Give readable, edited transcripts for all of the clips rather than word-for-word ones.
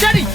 Shari.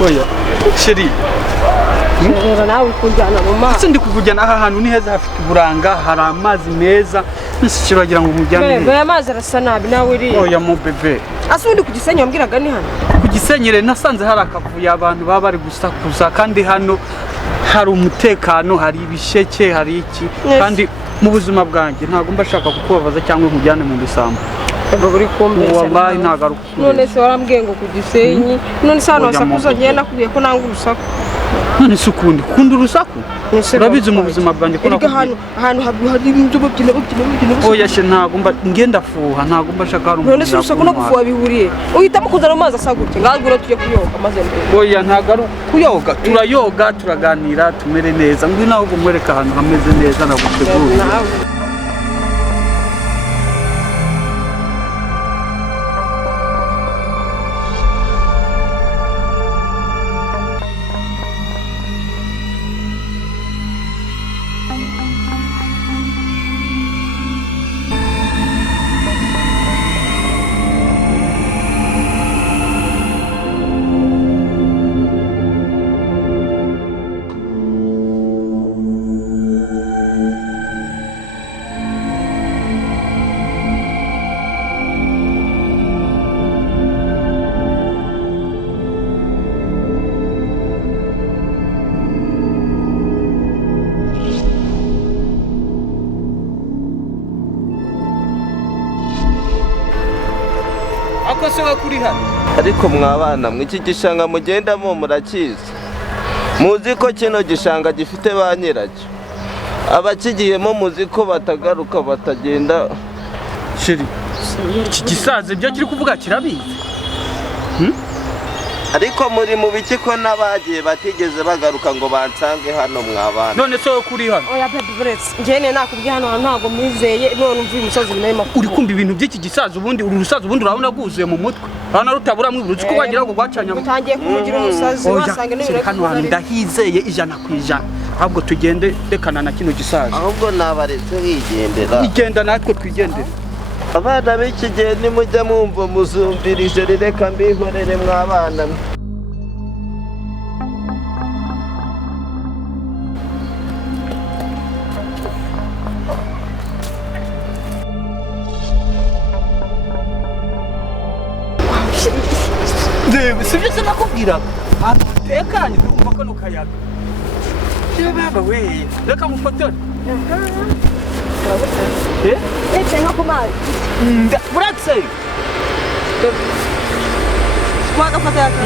Oya, Sheri. Rero nawe kujyana mu mazi. Sindi kuvujyana aha hantu ni heza hafite uburanga, hari amazi meza. Nisi bagira ngo umujyane. Bebe amazi arasa nabi nawe iri. Oya mu bebe. Asundi ku Gisenyi wambwiraga ni hano. Ku Gisenyere nasanze hari akavuyo abantu baba bari gusakuza kandi hano hari umutekano, hari ibisheke, hari iki. Kandi mu buzima bwanjye ntago mbashaka kukubabaza cyangwa nkujyane mu bisambo. Ego buri kumbesha. Wallahi ntagaruka. None se warambwiye ngo ku Gisenyi. None se hano wasakuza ngiye nakubwiye ko nanga urusaku. None se ukundi kunda urusaku? Urabizi mu buzima bwanjye ko nakubwiye. Ahantu hari ibintu babyina. Oya she ntago ngenda fuha, ntago mbashaka hari umuntu. None se urusaku no kufuha bihuriye. Uhitamo kuzana amazi asagutse. Ngazwe tujye kuyoga maze mbere. Oya ntago ari kuyoga, turayoga turaganira tumere neza. Ngwino aho umwereka ahantu hameze neza nagutegura. Akosewa kuri hano. Ariko mwabana mw'iki gishanga mugendamo murakizi. Muzi ko kino gishanga gifite ba nyiracyo. Abakigiyemo muzi ko batagaruka batagenda. Sheri. Iki gisaze byo kiri kuvuga kirabizi. Ariko muri mu biki ko nabagiye batigeze bagaruka ngo bansange hano mwabana. None se kuri hano. Oya baby brets. Njene nakubwiye hano ntago mwizeye none umva umusozi binema. Uri kumva ibintu by'iki gisaze ubundi uru rusaze ubundi urabona guzuye mu mutwe. Hano rutabura mwiburuzi ko wagira ngo gwacanya. Utangiye kumugira umusazi wasange n'ibireka. Hano hantu ndahizeye ijana ku ijana. Ahubwo tugende rekana na kino gisaze. Ahubwo nabaretse wigendera. Igenda natwe twigendera. Abana b'iki gihe nimujya mwumva muzumbirije reka mbihorere mwabana. Sibyo se nakubwira. Tekanye kumva ko nukayaga. Baba we, reka mufotore. Ece nko kumazi. Buratse. Mwagafata yaka.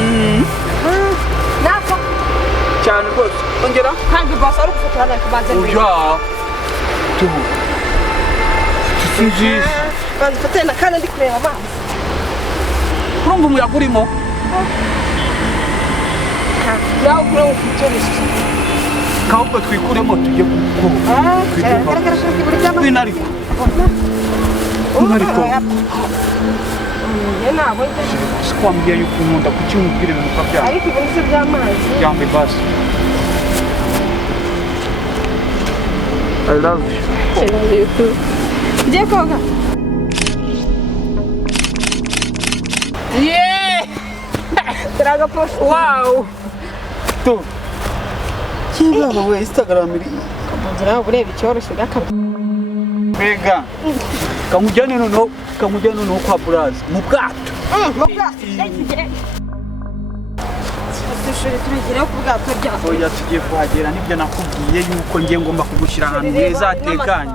Nako. Cyane rwose. Ongera. Kandi basa ari gufotora na kubanze mbere. Oya. Tu. Tusinji. Kandi fatena kandi ndi kureba amazi. Urumva umuyaga urimo? Nawe kure ufitorisi. Kahubwo twikuremo tujye kuko. Karakara shaka buri cyama. Winariko. Winariko. Njye ntabwo njye. Sikwambwiye yuko nkunda kuki mubwira ibintu ukabyanga. Ariko ibintu se by'amazi. Yambe basi. I love you. Ngiye koga. Yeah! Turaga post. Wow! Tu. Kiba we Instagram iri. Kamugira ureba icyoroshye gakaba. Mbega. Kamujyane noneho kwa Buraza mu bwato. Mu bwato. Dushobora turagera ku bwato byaho. Oya tugiye kuhagera nibyo nakubwiye yuko ngiye ngomba kugushyira ahantu heza hatekanye.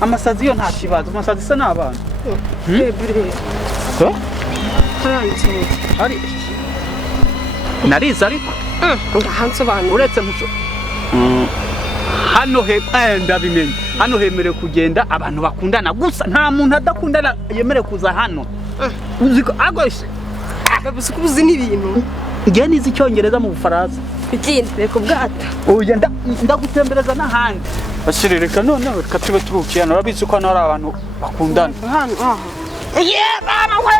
Amasazi yo nta kibazo, amasazi se n'abana. Hari nariza ariko ngahansobanura uretse muco hano ndabimenye hano hemerewe kugenda abantu bakundana gusa nta muntu adakundana yemerewe kuza hano uziko agose babuze kubuzi n'ibintu ngiye nizi icyongereza mu Bufaransa ikindi reka ubwato oya ndagutembereza n'ahandi basirereka none reka tube turukiye hano urabizi ko hano hari abantu bakundana hano baba we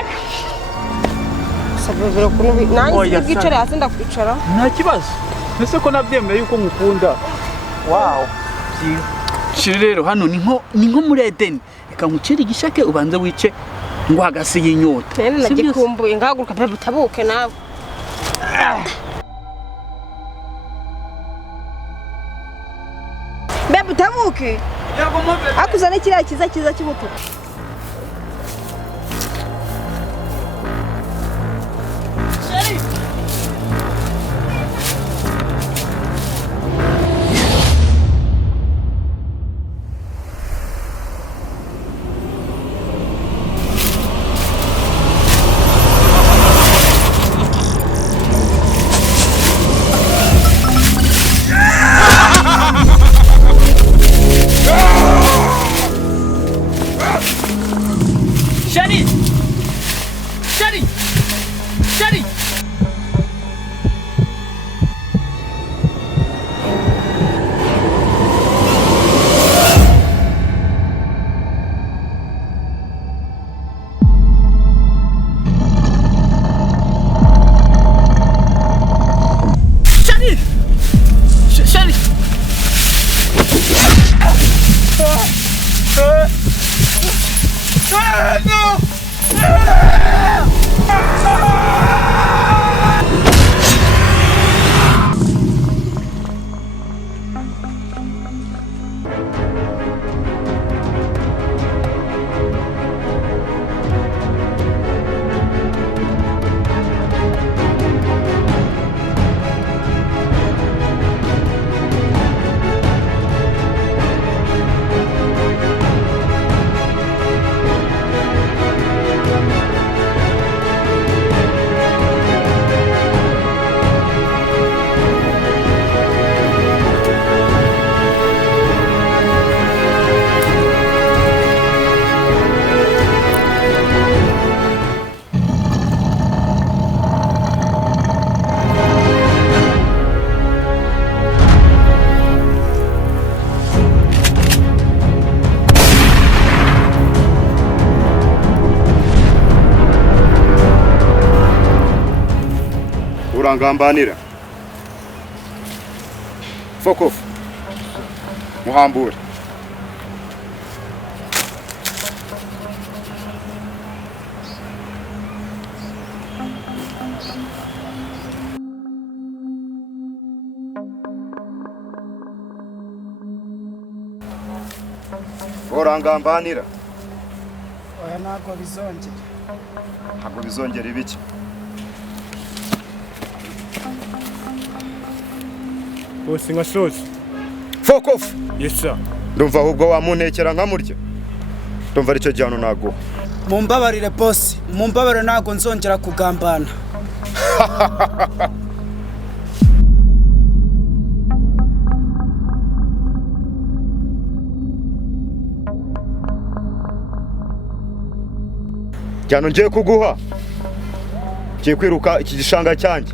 sababira kunubi nanjye bwicare hasi ndakwicara nta kibazo ese ko nabyemeye yuko ngukunda wow rero hano ni nko muri Eden reka ngucire igishake ubanze wice ngo hagasi y'inyota nene nagikumbuye ngahaguruka pe butabuke nawe bebe utabuke akuzana kiriya kiza cy'umutuku urangambanira fokofu muhambure urangambanira oya ntabwo bizongera ibiki bose nka shozi fokofu yesa ndumva ahubwo wamuntekera nkamurya ndumva aricyo gihano naguha mumbabarire bosi mumbabarire ntabwo nzongera kugambana igihano ngiye kuguha ngiye kwiruka iki gishanga cyanjye